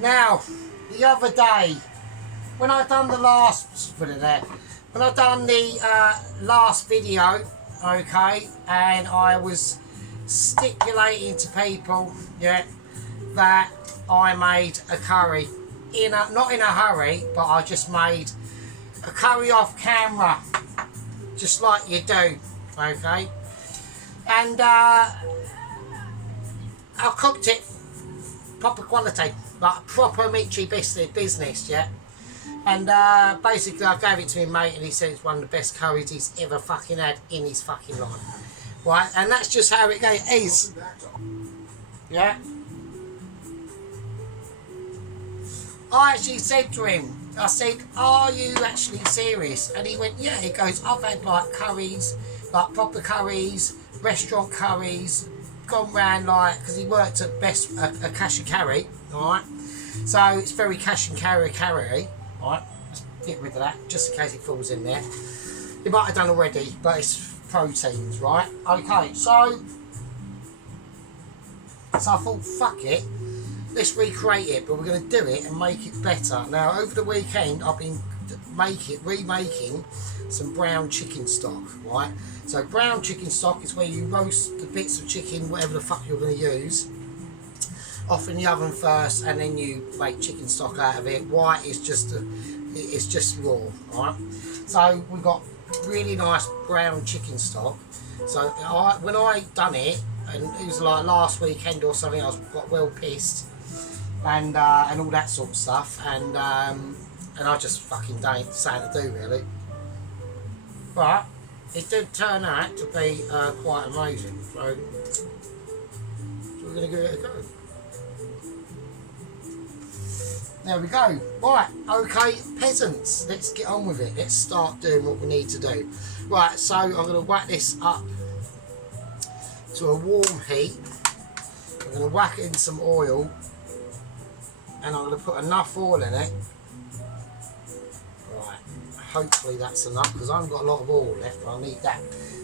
Now, the other day, when I done the last, put it there, when I done the last video, okay, and I was stipulating to people, yeah, that I made a curry not in a hurry, but I just made a curry off camera, just like you do, okay, and I cooked it proper quality, like proper Mitchy business, yeah. And basically I gave it to my mate and he said it's one of the best curries he's ever fucking had in his fucking life. Right, and that's just how it is. Yeah. I actually said to him, I said, are you actually serious? And he went, yeah. He goes, I've had like curries, like proper curries, restaurant curries, gone round like, because he worked at Best a cash and carry, alright? So it's very cash and carry, alright? Let's get rid of that, just in case it falls in there. He might have done already, but it's proteins, right? Okay, so I thought, fuck it, let's recreate it, but we're going to do it and make it better. Now, over the weekend, I've been remaking some brown chicken stock, right? So brown chicken stock is where you roast the bits of chicken, whatever the fuck you're going to use, off in the oven first, and then you make chicken stock out of it. White is just raw, right? So we've got really nice brown chicken stock. So when I done it, and it was like last weekend or something, I got well pissed and all that sort of stuff, and I just fucking don't say to do really. But it did turn out to be quite amazing, so we're going to give it a go. There we go. Right, okay, peasants, let's get on with it. Let's start doing what we need to do. Right, so I'm going to whack this up to a warm heat. I'm going to whack it in some oil, and I'm going to put enough oil in it. Right, hopefully that's enough, because I haven't got a lot of oil left, but I need that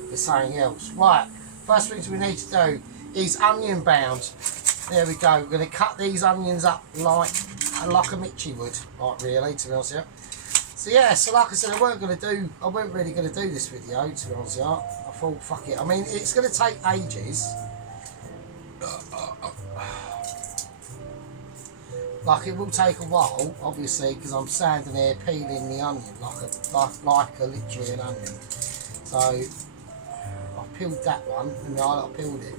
for something else. Right, first things we need to do is onion bound. There we go. We're going to cut these onions up like a Mitchy would, like really, to be honest with you. So yeah, so like I said, I weren't really going to do this video, to be honest with you. I thought, fuck it. I mean, it's going to take ages. Like, it will take a while, obviously, because I'm standing there peeling the onion like literally an onion. So I peeled that one, and I peeled it.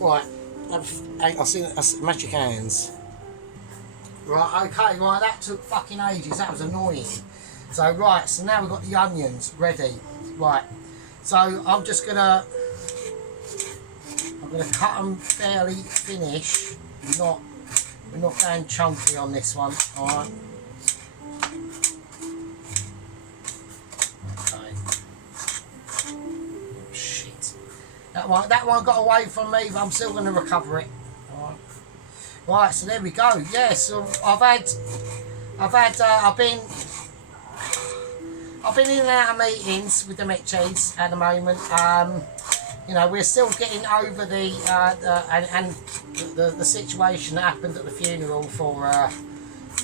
Right, I've seen magic hands. Right, okay, right, that took fucking ages, that was annoying. So, right, so now we've got the onions ready. Right, so I'm gonna cut them fairly finish. We're not going chunky on this one, alright. Okay. Oh shit. That one got away from me, but I'm still gonna recover it. Alright. Right, so there we go. Yeah, so I've been in and out of meetings with the Mitchies at the moment. You know, we're still getting over the situation that happened at the funeral for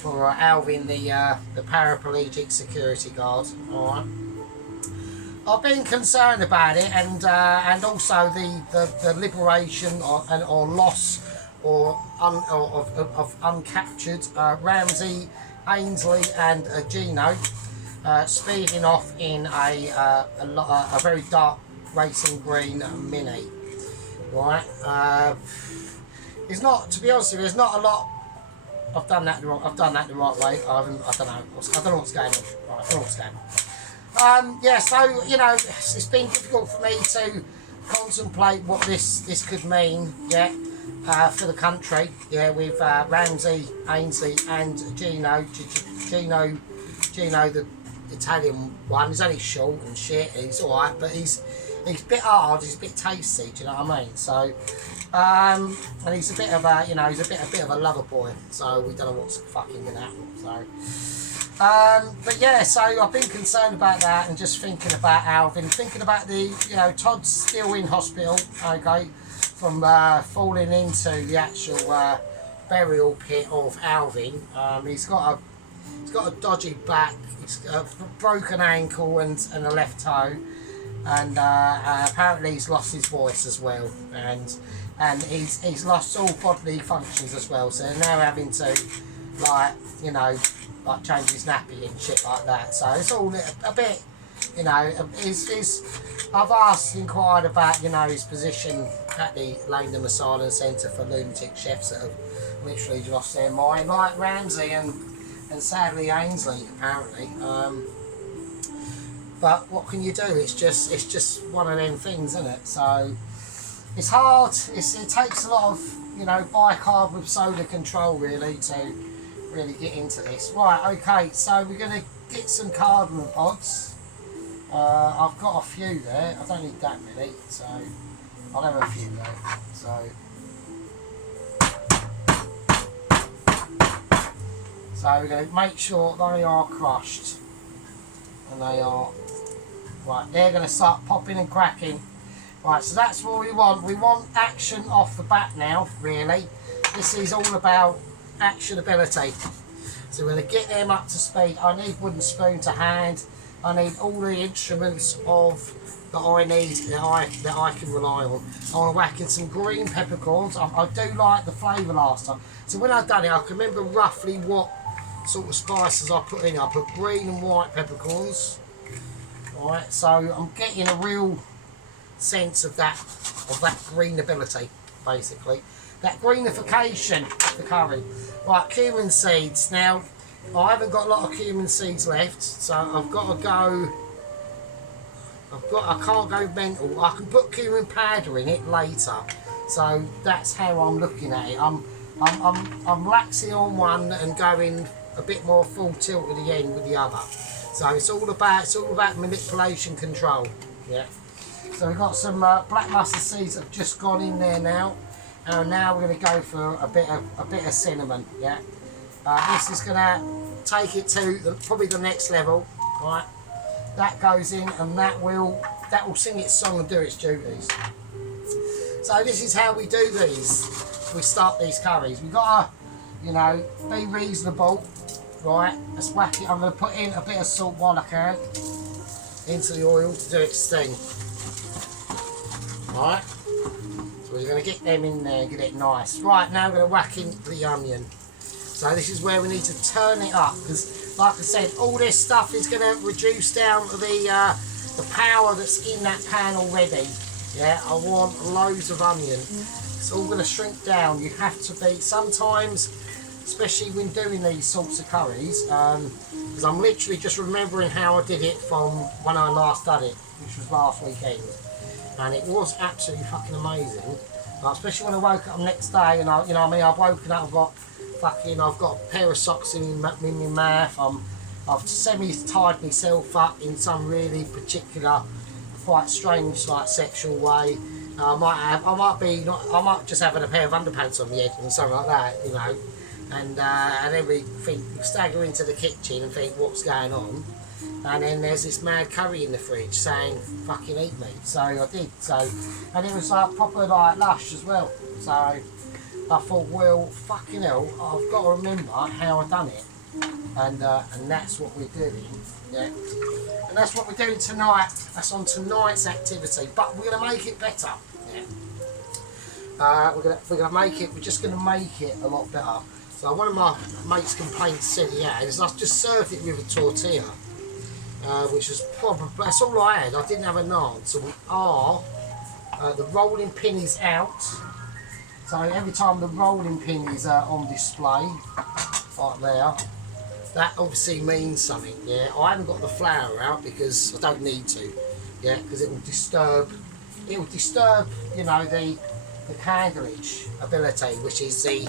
Alvin, the paraplegic security guard. All right. I've been concerned about it, and also the liberation or loss of uncaptured Ramsey, Ainsley, and Gino speeding off in a very dark racing green Mini, right? It's not, to be honest with you, there's not a lot. I've done that the right way. I don't know what's going on. Right, I don't know what's going on. Yeah, so you know, it's been difficult for me to contemplate what this could mean. Yeah, for the country. Yeah, with Ramsey, Ainsley, and Gino, the Italian one. He's only short and shit. He's all right, but he's a bit hard. He's a bit tasty. Do you know what I mean? So, and he's a bit of a, he's a bit of a lover boy. So we don't know what's fucking gonna happen. So, but yeah. So I've been concerned about that, and just thinking about Alvin, thinking about the, Todd's still in hospital. Okay, from falling into the actual burial pit of Alvin. He's got a dodgy back, he's got a broken ankle and a left toe, and apparently he's lost his voice as well, and he's lost all bodily functions as well. So they're now having to, like, you know, like change his nappy and shit like that. So it's all a bit, you know, I've inquired about, you know, his position at the Langdon Asylum Centre for lunatic chefs that have literally lost their mind, like Ramsey and sadly Ainsley apparently. But what can you do? It's just one of them things, isn't it? So it's hard. It takes a lot of, you know, bicarb with soda control really to really get into this. Right, okay, so we're going to get some cardamom pods. I've got a few there. I don't need that many, so I'll have a few though. So we're going to make sure they are crushed, and they are right. They're going to start popping and cracking. Right, so that's what we want. We want action off the bat now. Really, this is all about actionability. So we're going to get them up to speed. I need wooden spoon to hand. I need all the instruments that I need that I can rely on. I want to whack in some green peppercorns. I do like the flavour last time. So when I've done it, I can remember roughly what sort of spices I put in. I put green and white peppercorns. Alright, so I'm getting a real sense of that green ability, basically. That greenification of the curry. Right, cumin seeds. Now, I haven't got a lot of cumin seeds left, so I've got to go. I can't go mental. I can put cumin powder in it later, so that's how I'm looking at it. I'm laxing on one and going a bit more full tilt at the end with the other. So it's all about manipulation control. Yeah. So we've got some black mustard seeds that have just gone in there now, and now we're going to go for a bit of cinnamon. Yeah. This is going to take it to probably the next level, right? That goes in, and that will sing its song and do its duties. So this is how we do these. We start these curries. We've got to, you know, be reasonable, right? Let's whack it. I'm going to put in a bit of salt while I can into the oil to do its thing. Right. So we're going to get them in there and get it nice. Right, now we're going to whack in the onion. So this is where we need to turn it up, because like I said, all this stuff is going to reduce down to the power that's in that pan already. Yeah, I want loads of onion. It's all going to shrink down. You have to be, sometimes, especially when doing these sorts of curries, because I'm literally just remembering how I did it from when I last done it, which was last weekend. And it was absolutely fucking amazing. Especially when I woke up the next day and I've woken up, I've got a pair of socks in my mouth. I've semi-tied myself up in some really particular, quite strange, like sexual way. I might just have a pair of underpants on my head and something like that, you know. And then we stagger into the kitchen and think, what's going on? And then there's this mad curry in the fridge saying, fucking eat me. So I did. And it was like proper like lush as well. So I thought, well, fucking hell, I've got to remember how I done it. And that's what we're doing. Yeah. And that's what we're doing tonight. That's on tonight's activity. But we're going to make it better. Yeah. We're just going to make it a lot better. So one of my mates' complaints said he had is I just served it with a tortilla. Which was probably, that's all I had. I didn't have a naan. So we are, the rolling pin is out. So every time the rolling pin is on display, like there, that obviously means something. Yeah, I haven't got the flour out because I don't need to. Yeah, because it will disturb, you know, the candleage ability, which is the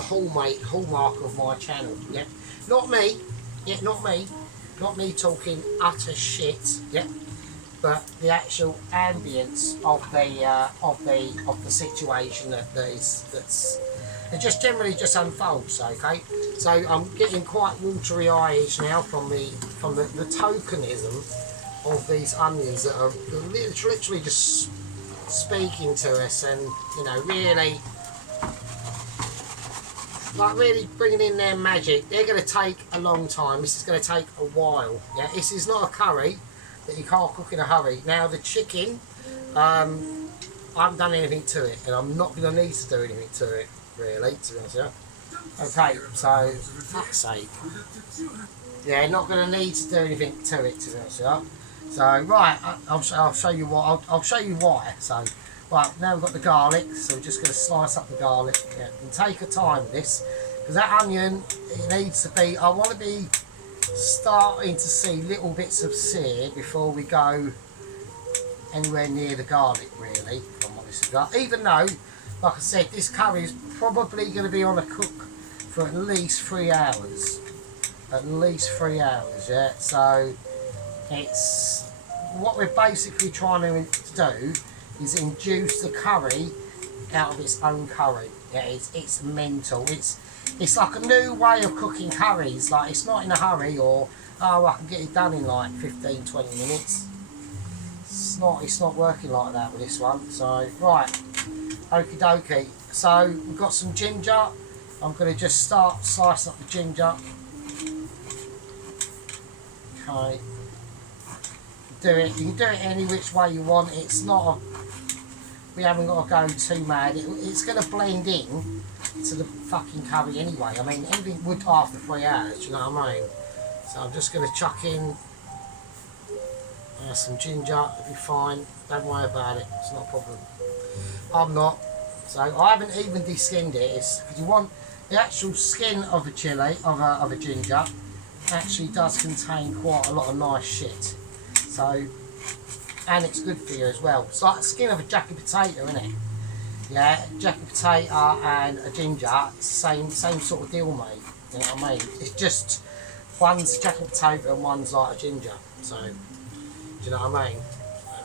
hallmark of my channel. Yeah, not me. Yeah, not me. Not me talking utter shit, yeah, but the actual ambience of the situation that's it just generally just unfolds. Okay, so I'm getting quite watery eyes now from the tokenism of these onions that are literally just speaking to us, and you know, really like really bringing in their magic. They're going to take a long time. This is going to take a while. Yeah, this is not a curry that you can't cook in a hurry. Now the chicken, I haven't done anything to it, and I'm not going to need to do anything to it, really, to be honest with you. Okay, so for fuck's sake. Yeah, not going to need to do anything to it, to be honest with you. So right, I'll show you what. I'll show you why. So. Right, now we've got the garlic, so we're just going to slice up the garlic. Yeah, and take your time with this, because that onion, it needs to be, I want to be starting to see little bits of sear before we go anywhere near the garlic, really, if I'm honest with you. Even though, like I said, this curry is probably going to be on a cook for at least 3 hours. At least 3 hours, yeah. So, it's, what we're basically trying to do is induce the curry out of its own curry. Yeah, it's mental. It's like a new way of cooking curries. Like, it's not in a hurry, or oh, I can get it done in like 15-20 minutes. It's not working like that with this one. So right, okie dokie. So we've got some ginger. I'm going to just start slicing up the ginger. Okay. You can do it any which way you want. It's not a, we haven't got to go too mad. It's going to blend in to the fucking curry anyway. I mean, anything would after 3 hours, you know what I mean? So I'm just going to chuck in some ginger. It'll be fine. Don't worry about it. It's not a problem. I'm not. So I haven't even de-skinned it. It's because you want the actual skin of a chili, of a ginger, actually does contain quite a lot of nice shit. So, and it's good for you as well. It's like the skin of a jacket potato, isn't it? Yeah, jacket potato and a ginger, it's the same sort of deal, mate. You know what I mean? It's just one's a jacket potato and one's like a ginger. So, do you know what I mean? There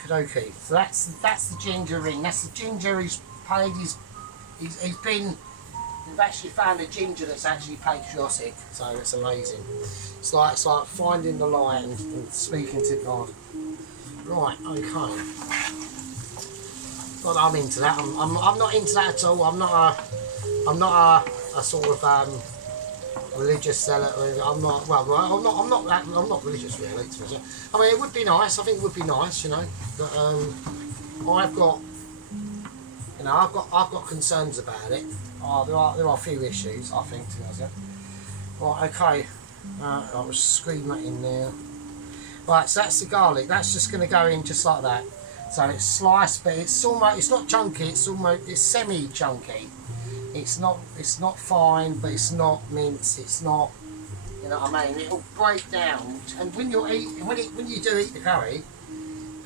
we go. Okay, so that's the ginger ring. That's the ginger he's paid. He's been. We've actually found a ginger that's actually patriotic, so it's amazing. It's like finding the light and speaking to God. Right, okay. Not that I'm into that. I'm not into that at all. I'm not a sort of religious zealot. I'm not. Well, I'm not religious really. I mean, it would be nice. I think it would be nice, you know. But I've got concerns about it. There are a few issues, I think, to be honest. Right, okay. I was screaming that in there. Right, so that's the garlic. That's just going to go in just like that. So it's sliced, but it's not chunky. It's semi-chunky. It's not fine, but it's not minced. It's not, you know what I mean. It'll break down. And when you do eat the curry,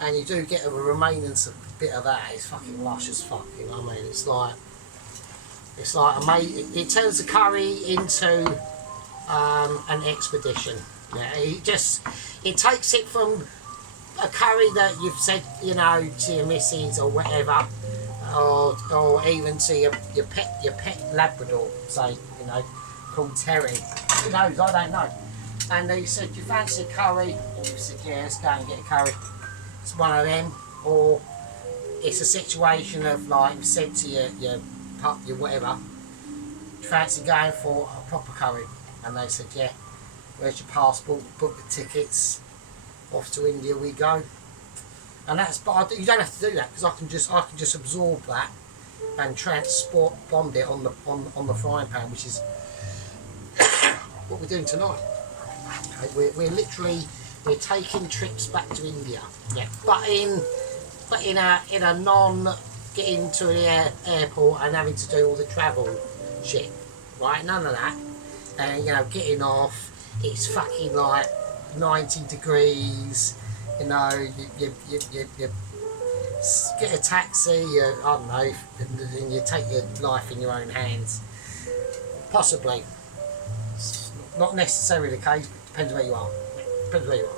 and you do get a remainance of a bit of that, it's fucking lush as fuck. You know what I mean? It's like amazing. It turns the curry into an expedition. Yeah, it takes it from a curry that you've said, you know, to your missus or whatever, or even to your pet Labrador, say, you know, called Terry. Who knows? I don't know. And they said, "Do you fancy a curry?" And you said, "Yeah, let's go and get a curry." It's one of them, or it's a situation of like you said to your pup, your whatever, "Do you fancy going for a proper curry?" And they said, "Yeah." "Where's your passport? Book the tickets. Off to India we go." And that's, but you don't have to do that, because I can just absorb that and transport bond it on the frying pan, which is what we're doing tonight. Okay, we're taking trips back to India. Yeah, but in a non getting to the airport and having to do all the travel shit, right? None of that. And you know, getting off. It's fucking like 90 degrees, you know, you get a taxi, I don't know, and you take your life in your own hands. Possibly. It's not necessarily the case, but it depends where you are. Depends where you are.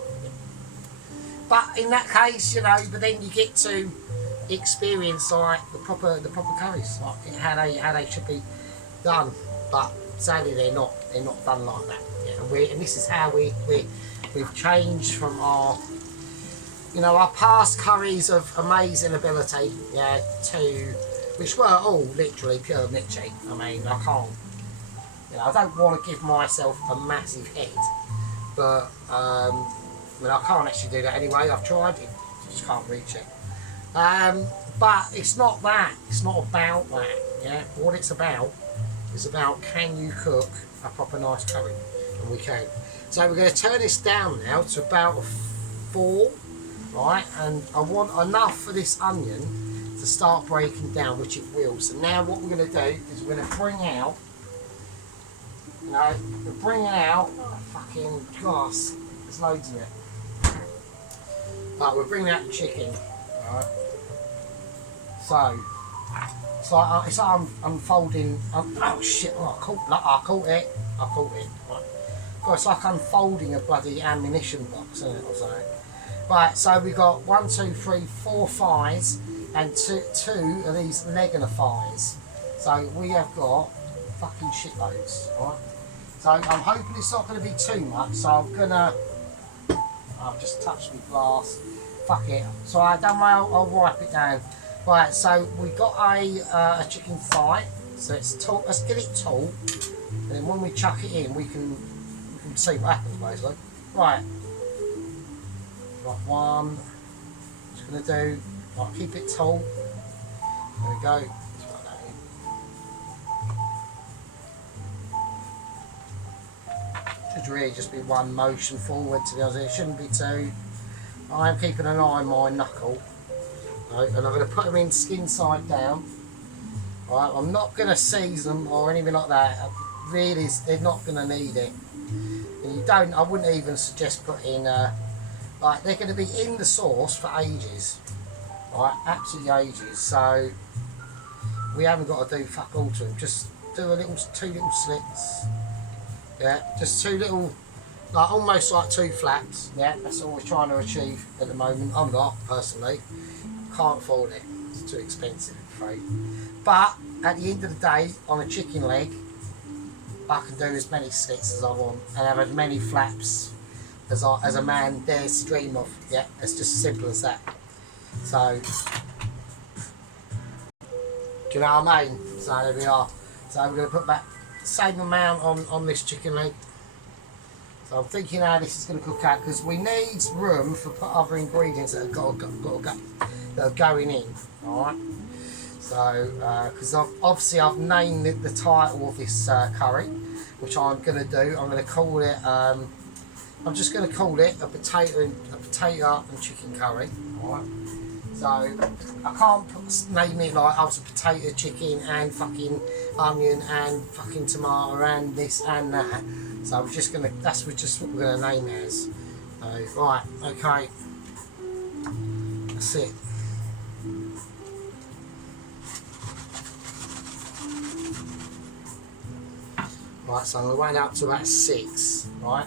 But in that case, you know, but then you get to experience like the proper curries, like how they should be done. But sadly they're not done like that. Yeah, and this is how we've changed from our past curries of amazing ability, yeah, to which were all literally pure Mitchy. I mean, I can't, you know, I don't want to give myself a massive head, but I mean, I can't actually do that anyway. I've tried it, just can't reach it. But it's not that. It's not about that. Yeah, what it's about is about, can you cook a proper nice curry? And we can. So we're going to turn this down now to about a 4, right? And I want enough for this onion to start breaking down, which it will. So now what we're going to do is we're going to bring out, you know, we're bringing out, oh, fucking gosh, there's loads of it. Right, we're bringing out the chicken, right? So it's like I'm unfolding. Oh shit! Oh, I caught it. Right. Well, it's like unfolding a bloody ammunition box, isn't it, or something? Right. So we got 1, 2, 3, 4 thighs, and two of these leg and a thighs. So we have got fucking shitloads, right? So I'm hoping it's not going to be too much. So I'm gonna. I've just touched my glass. Fuck it. So I don't worry. I'll wipe it down. Right, so we got a chicken thigh, so it's taut. Let's get it taut, and then when we chuck it in, we can see what happens basically. Right, one. Just gonna do. Right, keep it taut. There we go. Should really just be one motion forward. To be honest, it shouldn't be two. I am keeping an eye on my knuckle. Right, and I'm going to put them in skin side down. Right, I'm not going to season them or anything like that. Really, they're not going to need it. And you don't. I wouldn't even suggest putting. Like, they're going to be in the sauce for ages. Right, absolutely ages. So we haven't got to do fuck all to them. Just do two little slits. Yeah, just two little, like almost like 2 flaps. Yeah, that's all we're trying to achieve at the moment. I'm not personally. Can't afford it, it's too expensive, I'm afraid. But at the end of the day, on a chicken leg, I can do as many slits as I want and have as many flaps as a man dares to dream of. Yeah, it's just as simple as that. So, do you know what I mean? So there we are. So we're going to put that same amount on this chicken leg. So I'm thinking how this is going to cook out, because we need room for other ingredients that are going in. Alright, so because obviously I've named the title of this curry, which I'm going to do. I'm going to call it. I'm just going to call it a potato and chicken curry. Alright, so I can't name it like I was a potato, chicken, and fucking onion and fucking tomato and this and that. So we're just gonna. That's just what we're gonna name it as. Right. Okay. That's it. Right. So we went up to about 6. Right.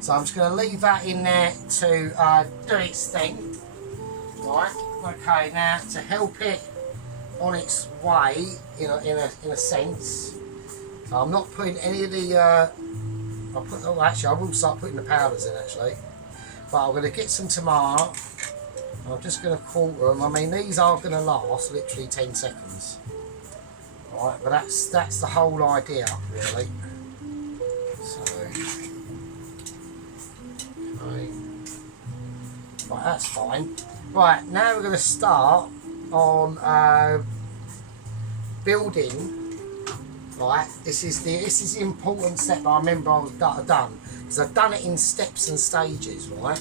So I'm just gonna leave that in there to do its thing. Right. Okay. Now to help it on its way, in a sense. So I'm not putting any of the. Actually, I will start putting the powders in actually. But I'm going to get some tomato. I'm just going to quarter them. I mean, these are going to last literally 10 seconds. Right, but that's the whole idea, really. So, okay. Right, that's fine. Right, now we're going to start on building. Right, this is the important step I remember I've done, because I've done it in steps and stages, right?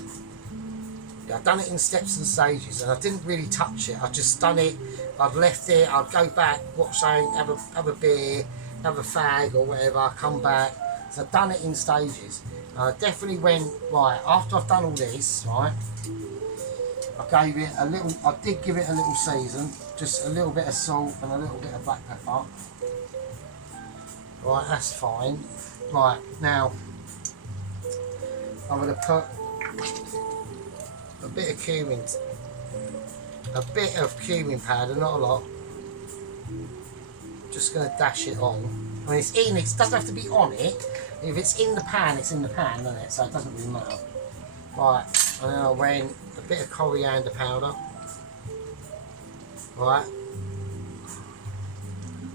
Yeah, I've done it in steps and stages, and I didn't really touch it. I just done it. I've left it. I'd go back, watch something, have a beer, have a fag or whatever. Come back. So I've done it in stages. And I definitely went right after I've done all this, right? I gave it a little. I did give it a little season, just a little bit of salt and a little bit of black pepper. Right, that's fine. Right, now I'm going to put a bit of cumin powder, not a lot. Just going to dash it on. I mean, it's in. It doesn't have to be on it. If it's in the pan, it's in the pan, doesn't it? So it doesn't really matter. Right, and then I went a bit of coriander powder. Right.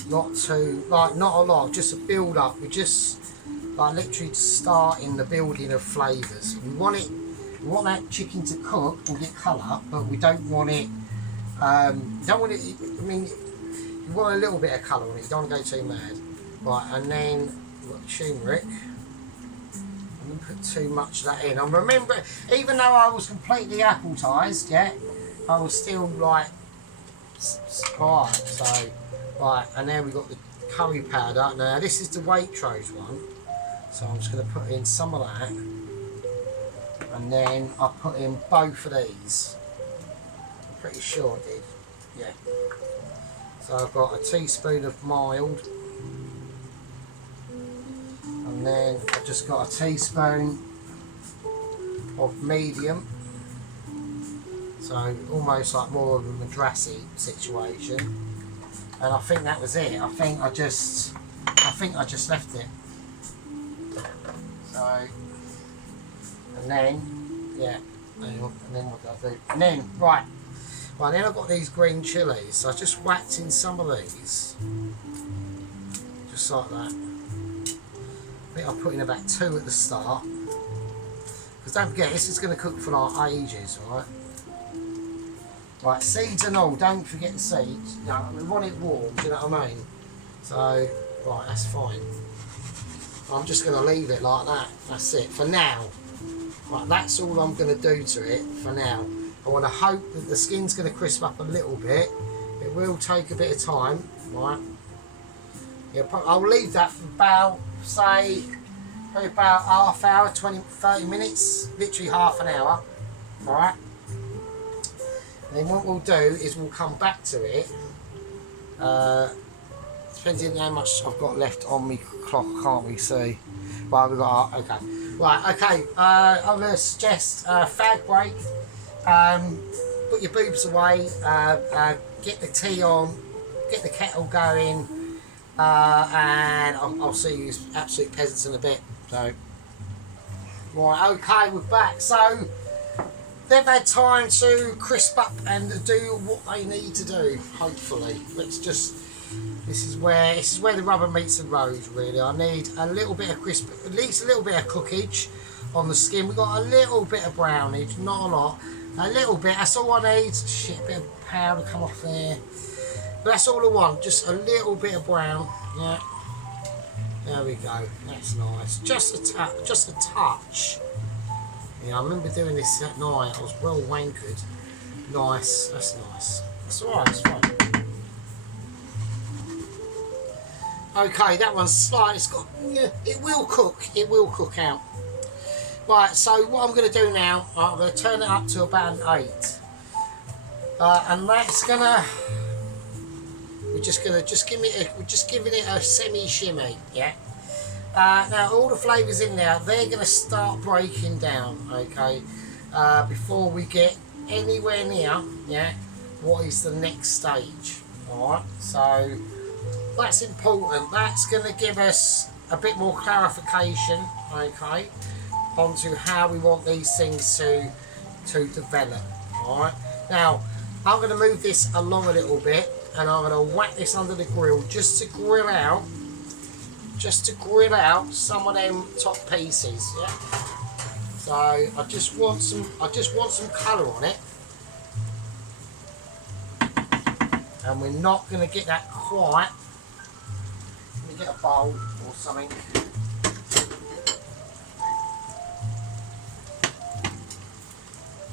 not too, like not a lot, just a build up. We just like literally starting the building of flavours. We want it, we want that chicken to cook and get colour, but we don't want it. Don't want it. I mean, you want a little bit of colour on it. You don't want to go too mad, right? And then we've got the turmeric. I didn't put too much of that in. I remember, even though I was completely appetized, yeah, I was still like, alright. So, right, and then we got the curry powder. Now this is the Waitrose one, so I'm just going to put in some of that, and then I put in both of these. I'm pretty sure I did, yeah. So I've got a teaspoon of mild, and then I've just got a teaspoon of medium. So almost like more of a madrassi situation. And I think that was it. I think I just left it. So, and then, yeah, and then what do I do? And then, right, then I've got these green chilies. So I just whacked in some of these, just like that. I think I'll put in about 2 at the start, because don't forget, this is going to cook for like ages, right? Right, seeds and all, don't forget the seeds. You know, we want it warm, do you know what I mean? So, right, that's fine. I'm just going to leave it like that. That's it, for now. Right, that's all I'm going to do to it for now. I want to hope that the skin's going to crisp up a little bit. It will take a bit of time, right? Yeah, I'll leave that for about, say, probably about half hour, 20, 30 minutes, literally half an hour, alright? And then what we'll do is we'll come back to it, depending on how much I've got left on my clock, can't we see? Right, we've got, okay. Right, okay, I'm going to suggest fag break, put your boobs away, get the tea on, get the kettle going, and I'll see you absolute peasants in a bit. So, right, okay, we're back. So they've had time to crisp up and do what they need to do. Hopefully, let's just. This is where the rubber meets the road. Really, I need a little bit of crisp, at least a little bit of cookage on the skin. We've got a little bit of brownage, not a lot, a little bit. That's all I need. Shit, a bit of powder come off there. But that's all I want, just a little bit of brown, yeah. There we go, that's nice. Just a touch. Yeah, I remember doing this at night, I was well wankered. Nice, that's nice. That's alright, it's fine. Okay, that one's slight, it's got, yeah, it will cook out. Right, so what I'm going to do now, I'm going to turn it up to about an 8. And that's going to... We're just giving it a semi-shimmy, yeah. Now all the flavours in there, they're going to start breaking down, okay. Before we get anywhere near, yeah, what is the next stage? All right. So that's important. That's going to give us a bit more clarification, okay, onto how we want these things to develop. All right. Now I'm going to move this along a little bit. And I'm going to whack this under the grill just to grill out some of them top pieces. Yeah. So I just want some colour on it, and we're not going to get that quite. Let me get a bowl or something.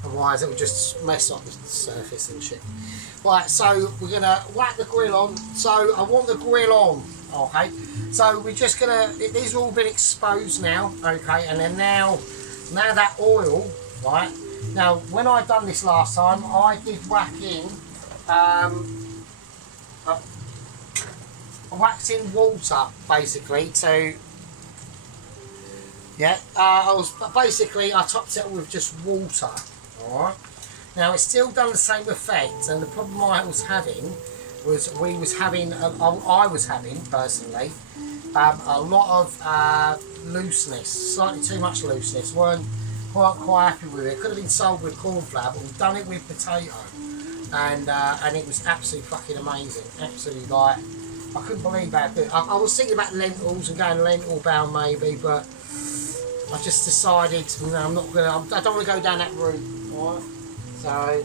Otherwise it will just mess up the surface and shit. Right, so we're going to whack the grill on. So I want the grill on, okay? So we're just going to, these have all been exposed now, okay? And then now that oil, right? Now, when I done this last time, I did whack in, I whacked in water, basically, to, yeah, I topped it with just water. Alright, now it's still done the same effect, and the problem I was having was I was having personally a lot of looseness, slightly too much looseness. Weren't quite happy with it. Could have been sold with corn flour, but we've done it with potato, and it was absolutely fucking amazing. Absolutely, like, I couldn't believe how good. I was thinking about lentils and going lentil bound maybe, but I just decided, you know, I'm not gonna. I don't want to go down that route. Alright. So,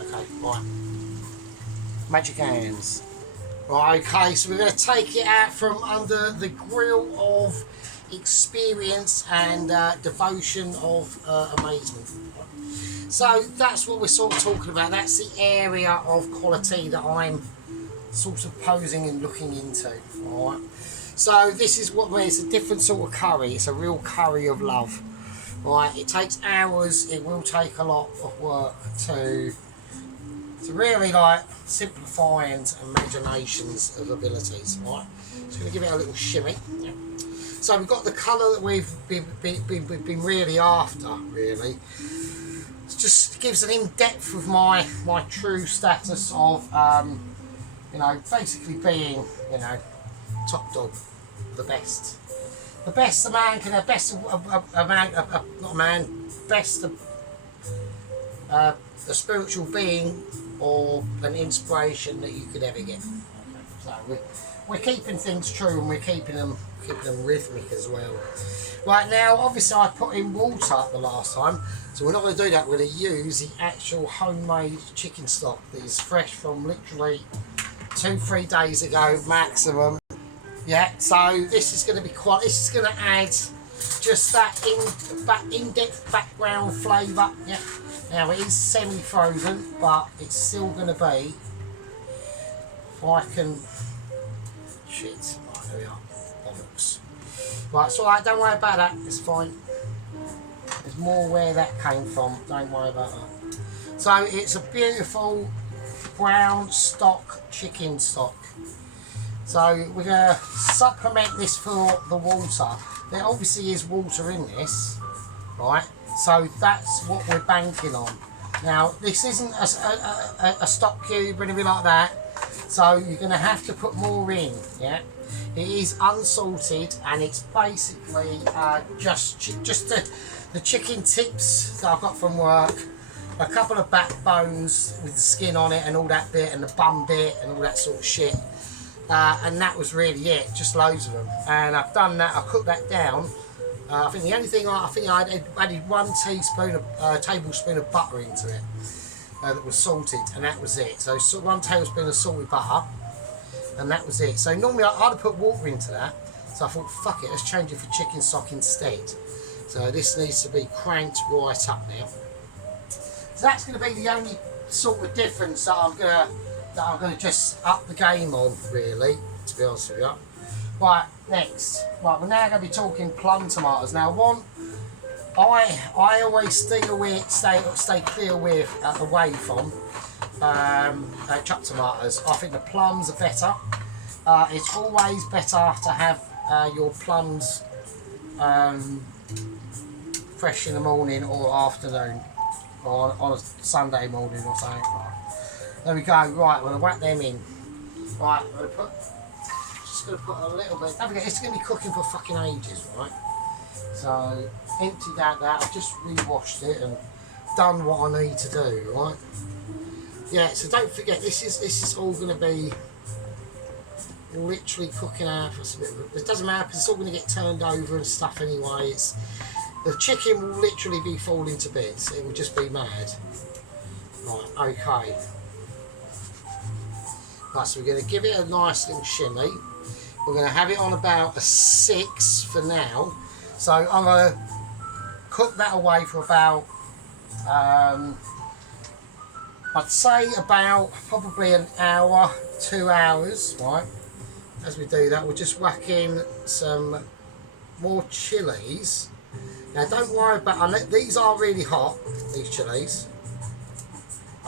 okay, right. Magic hands. Right, okay, so we're going to take it out from under the grill of experience and devotion of amazement. So that's what we're sort of talking about. That's the area of quality that I'm sort of posing and looking into. Alright. So this is what it's a different sort of curry. It's a real curry of love. Right, it takes hours, it will take a lot of work to really like simplify and imaginations of abilities, right? So we're going to give it a little shimmy. Yeah. So we've got the colour that we've been really after, really. It just gives an in-depth of my true status of, you know, basically being, you know, top dog, the best. The best a man can have, best a man, not a man, best a spiritual being or an inspiration that you could ever get. Okay. So we're keeping things true and we're keeping them rhythmic as well. Right now, obviously I put in water the last time, so we're not going to do that. We're going to use the actual homemade chicken stock that is fresh from literally 2-3 days ago maximum. Yeah, so this is going to be quite. This is going to add just that in-depth background flavour. Yeah. Now it is semi-frozen, but it's still going to be. If I can. Shit. Right, there we are. Bollocks. Right, it's alright. Don't worry about that. It's fine. There's more where that came from. Don't worry about that. So it's a beautiful brown stock chicken stock. So we're going to supplement this for the water. There obviously is water in this, right? So that's what we're banking on. Now this isn't a stock cube or anything like that. So you're going to have to put more in, yeah? It is unsalted and it's basically just the chicken tips that I've got from work. A couple of backbones with the skin on it and all that bit and the bum bit and all that sort of shit. And that was really it, just loads of them. And I've done that, I cooked that down. I think the only thing I added 1 tablespoon of butter into it that was salted, and that was it. So 1 tablespoon of salted butter, and that was it. So normally I'd have put water into that, so I thought, fuck it, let's change it for chicken stock instead. So this needs to be cranked right up now. So that's going to be the only sort of difference that I'm going to just up the game on, really, to be honest with you. Right, next. Right, we're now going to be talking plum tomatoes. Now, I always stay clear away from chopped tomatoes. I think the plums are better. It's always better to have your plums fresh in the morning or afternoon, or on a Sunday morning or something. There we go. Right, we're going to whack them in. Right, we're going to put a little bit. Don't forget, it's going to be cooking for fucking ages, right? So, emptied out that. I've just re-washed it and done what I need to do, right? Yeah, so don't forget, this is all going to be literally cooking out. It doesn't matter because it's all going to get turned over and stuff anyway. The chicken will literally be falling to bits. It will just be mad. Right, okay. Right, so we're going to give it a nice little shimmy. We're going to have it on about a 6 for now. So I'm going to cook that away for about, I'd say about probably an hour, 2 hours, right? As we do that, we'll just whack in some more chilies. Now don't worry about, these are really hot, these chilies.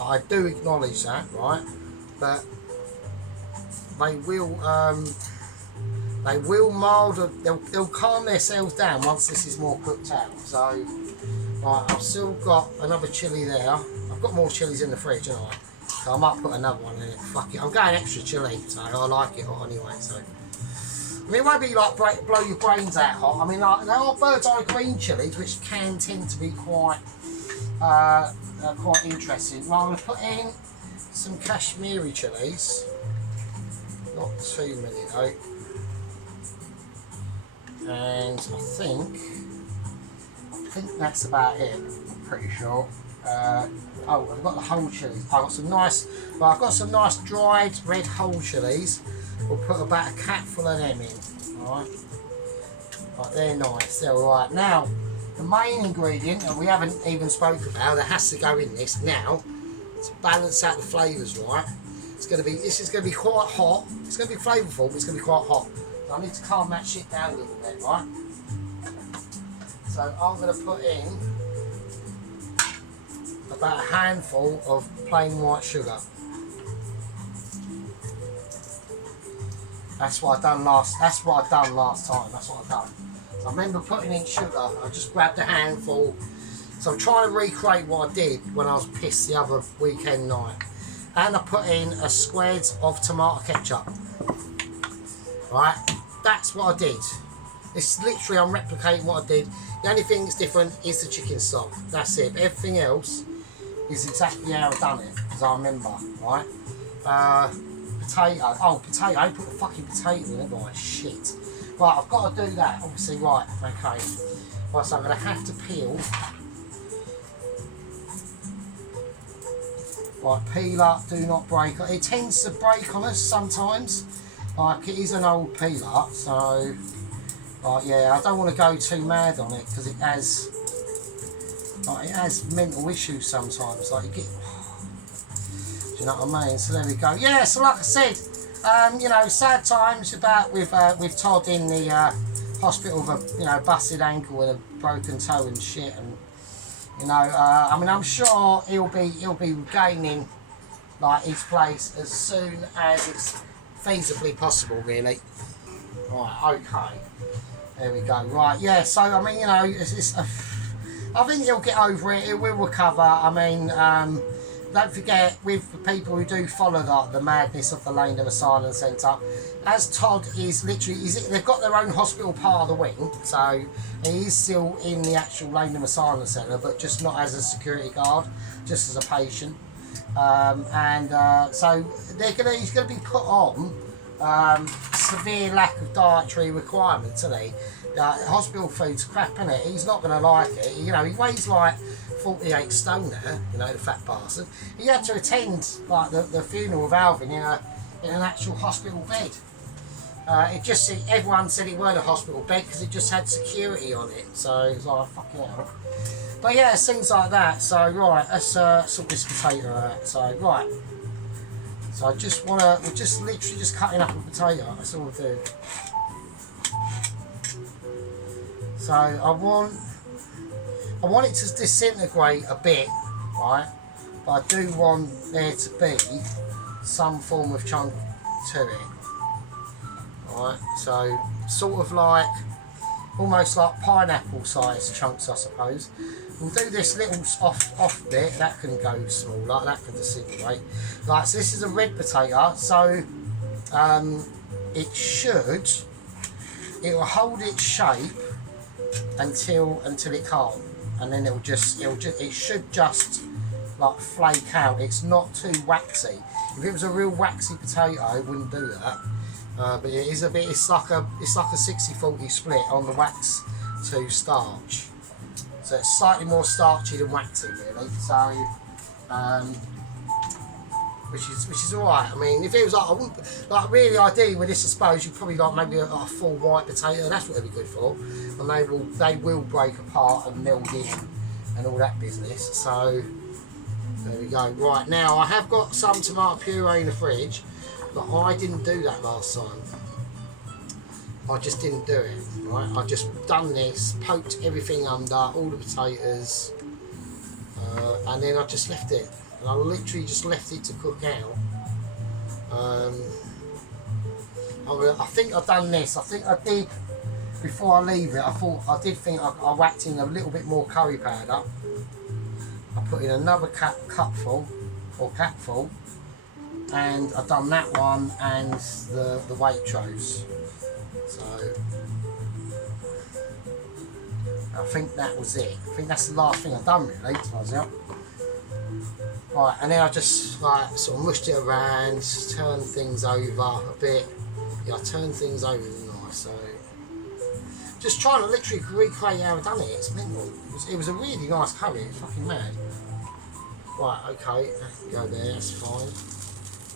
I do acknowledge that, right? But they will mild, they'll calm themselves down once this is more cooked out. So, right, I've still got another chilli there. I've got more chilies in the fridge, haven't I? So I might put another one in it. Fuck it, I'm going extra chilli, so I like it hot anyway. So, I mean, it won't be like blow your brains out hot. I mean, like, there are bird's eye green chilies which can tend to be quite interesting. Well, I'm going to put in some Kashmiri chilies. Not too many though. And I think that's about it. I'm pretty sure. Oh, I've got the whole chilies. I've got some nice. Well, I've got some nice dried red whole chilies. We'll put about a capful of them in. All right. Right, they're nice. They're all right. Now, the main ingredient that we haven't even spoken about that has to go in this now to balance out the flavours, right? It's going to be. This is going to be quite hot. It's going to be flavourful, but it's going to be quite hot. So I need to calm that shit down a little bit, right? So I'm going to put in about a handful of plain white sugar. That's what I done last. That's what I done last time. That's what I done. So I remember putting in sugar. I just grabbed a handful. So I'm trying to recreate what I did when I was pissed the other weekend night. And I put in a squares of tomato ketchup. Right, that's what I did. It's literally, I'm replicating what I did. The only thing that's different is the chicken stock. That's it. Everything else is exactly how I've done it, because I remember, right? Potato. Oh, potato. I put the fucking potato in it. Oh, shit. Right, I've got to do that, obviously. Right, okay. Right, so I'm going to have to peel. Right, peel up, do not break. It tends to break on us sometimes. Like, it is an old peeler, so, like, yeah, I don't want to go too mad on it because it has mental issues sometimes. Like, you get, do you know what I mean? So there we go. Yeah, so like I said, you know, sad times about with Todd in the hospital with a busted ankle and a broken toe and shit, and you know, I mean, I'm sure he'll be regaining like his place as soon as it's feasibly possible, really. Right, okay. There we go. Right, yeah, so, I mean, you know, I think he'll get over it. He will recover. I mean, don't forget, with the people who do follow the madness of the Laneham Asylum Centre, as Todd is literally, they've got their own hospital part of the wing, so he is still in the actual Laneham Asylum Centre, but just not as a security guard, just as a patient. So he's going to be put on severe lack of dietary requirements, isn't he? Hospital food's crap, isn't it? He's not going to like it. You know, he weighs like 48 stone now, you know, the fat bastard. He had to attend like the funeral of Alvin in an actual hospital bed. Everyone said it weren't a hospital bed because it just had security on it. So it was like, fucking hell. But yeah, it's things like that. So right, let's sort this potato out. So right, so we're just literally just cutting up a potato. That's all we do. So I want it to disintegrate a bit, right? But I do want there to be some form of chunk to it. Right, so sort of like almost like pineapple sized chunks, I suppose. We'll do this little off bit, that can go smaller, that can disintegrate. Right, so this is a red potato, so it will hold its shape until it can't, and then it should just like flake out. It's not too waxy. If it was a real waxy potato, it wouldn't do that. But it is a bit. It's like a 60-40 split on the wax to starch. So it's slightly more starchy than waxy, really. So, which is alright. I mean, if it was like really ideally with this, I suppose you'd probably like maybe a full white potato. That's what they'd be good for, and they will break apart and meld in and all that business. So there we go. Right, now I have got some tomato puree in the fridge. But I didn't do that last time. I just didn't do it, right? I just done this, poked everything under, all the potatoes, and then I just left it. And I literally just left it to cook out. I think I've done this. I think I did, before I leave it, I did think I whacked in a little bit more curry powder. I put in another capful, and I've done that one and the Waitrose. So I think that was it. I think that's the last thing I've done, really, to myself. Right, and then I just like sort of mushed it around, turned things over a bit. Yeah, I turned things over, didn't I? So just trying to literally recreate how I've done it. It's mental. It was a really nice curry. It's fucking mad. Right, okay, that can go there. That's fine.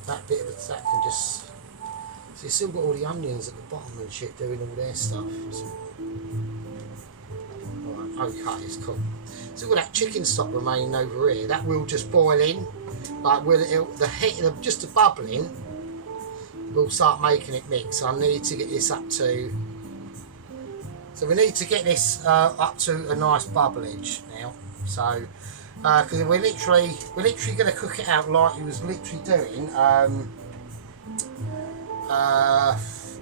That bit of it, that can just. So you've still got all the onions at the bottom and shit doing all their stuff. So, right, okay, it's cool. So all that chicken stock remaining over here, that will just boil in. Like with the heat, just the bubbling, we'll start making it mix. So I need to get this up to. So we need to get this up to a nice bubblage now. So because we're literally going to cook it out like he was literally doing,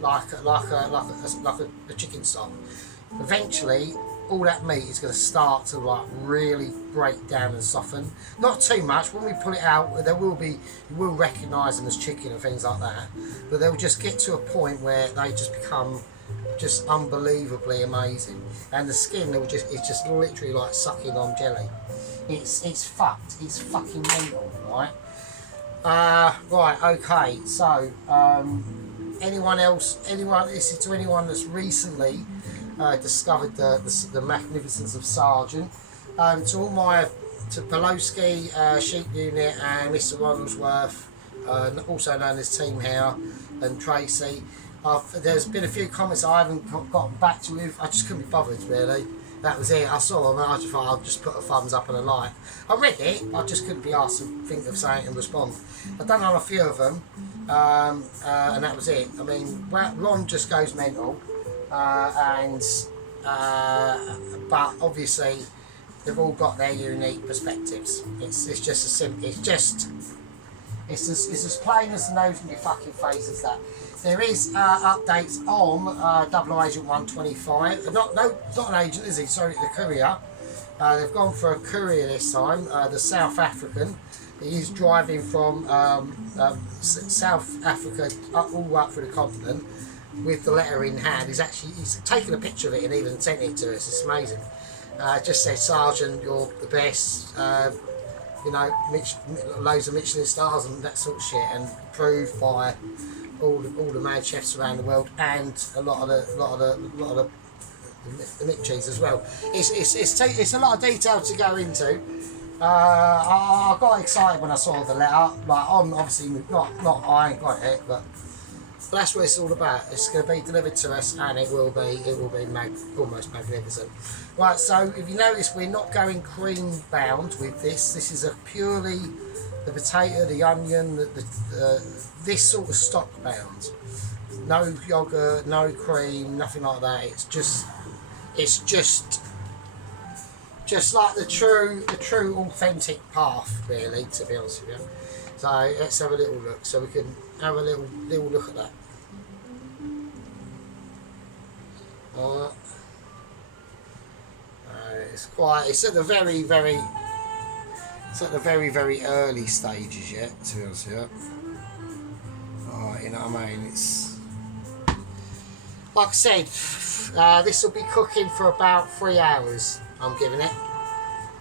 like a chicken stock. Eventually, all that meat is going to start to like really break down and soften. Not too much. When we pull it out, there will be, you will recognise them as chicken and things like that. But they'll just get to a point where they just become just unbelievably amazing, and the skin will just, it's just literally like sucking on jelly. It's fucked. It's fucking mental, right? Right. Okay. So, anyone else? This is to anyone that's recently discovered the magnificence of Sergeant. To all to Poloski, Sheep Unit, and Mr. Ronaldsworth, also known as Team Hare, and Tracy. There's been a few comments I haven't gotten back to with. I just couldn't be bothered, really. That was it. I saw them and I just thought I'll just put a thumbs up and a like. I read it, I just couldn't be asked to think of saying and respond. I've done on a few of them, and that was it. I mean, Ron just goes mental, but obviously they've all got their unique perspectives. It's just as simple. It's as plain as the nose in your fucking face as that. There is updates on Double Agent 125. Not an agent, is he? Sorry, the courier. They've gone for a courier this time. The South African. He's driving from South Africa all the way up through the continent with the letter in hand. He's taken a picture of it and even sent it to us. It's amazing. It just says, Sergeant, you're the best. You know, loads of Michelin stars and that sort of shit, and approved by all the mad chefs around the world, and a lot of the Mick cheese as well. It's a lot of detail to go into. I got excited when I saw the letter. Like, I'm obviously not I ain't got it, but that's what it's all about. It's going to be delivered to us, and it will be almost magnificent. Right, so if you notice, we're not going cream bound with this. This is a purely the potato, the onion, this sort of stock bound. No yogurt, no cream, nothing like that. It's just like the true authentic path, really, to be honest with you. So let's have a little look, so we can have a little look at that. It's at the very early stages yet, to be honest with you. You know what I mean? It's like I said, this will be cooking for about 3 hours. I'm giving it,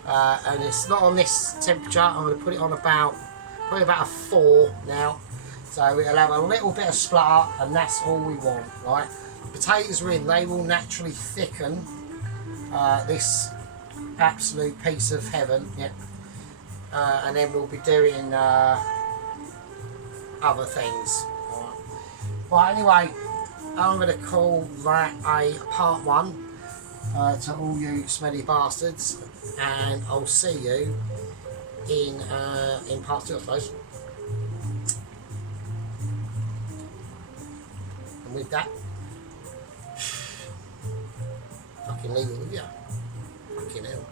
and it's not on this temperature. I'm going to put it on probably about a 4 now. So it'll have a little bit of splutter, and that's all we want, right? Potatoes are in; they will naturally thicken this absolute piece of heaven. Yeah. And then we'll be doing other things. Right, anyway, I'm going to call that a part 1 to all you smelly bastards, and I'll see you in part 2, I suppose. And with that, fucking leave it with you. Fucking hell.